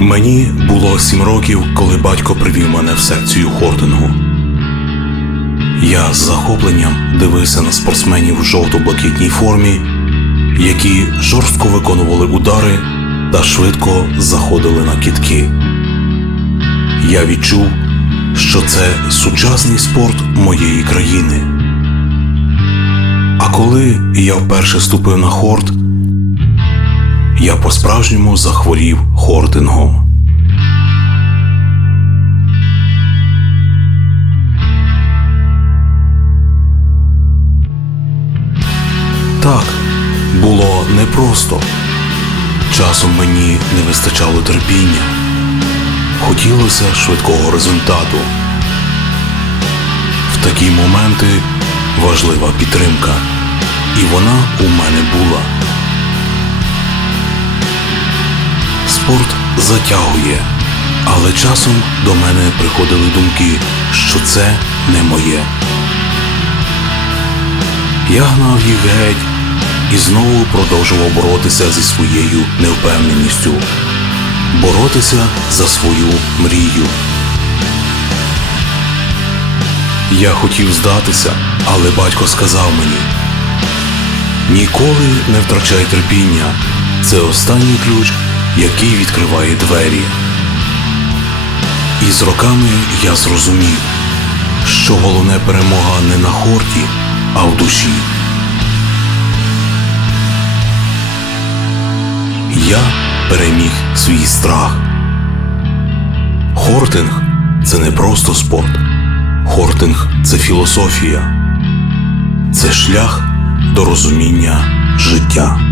Мені було сім років, коли батько привів мене в секцію хортингу. Я з захопленням дивився на спортсменів в жовто-блакитній формі, які жорстко виконували удари та швидко заходили на кітки. Я відчув, що це сучасний спорт моєї країни. А коли я вперше ступив на хорт, я по-справжньому захворів хортингом. Так, було непросто. Часом мені не вистачало терпіння. Хотілося швидкого результату. В такі моменти важлива підтримка, і вона у мене була. Спорт затягує, але часом до мене приходили думки, що це не моє. Я гнав їх геть і знову продовжував боротися зі своєю невпевненістю, боротися за свою мрію. Я хотів здатися, але батько сказав мені: ніколи не втрачай терпіння. Це останній ключ, який відкриває двері. І з роками я зрозумів, що головне перемога не на хорті, а в душі. Я переміг свій страх. Хортинг це не просто спорт. Хортинг це філософія, це шлях до розуміння життя.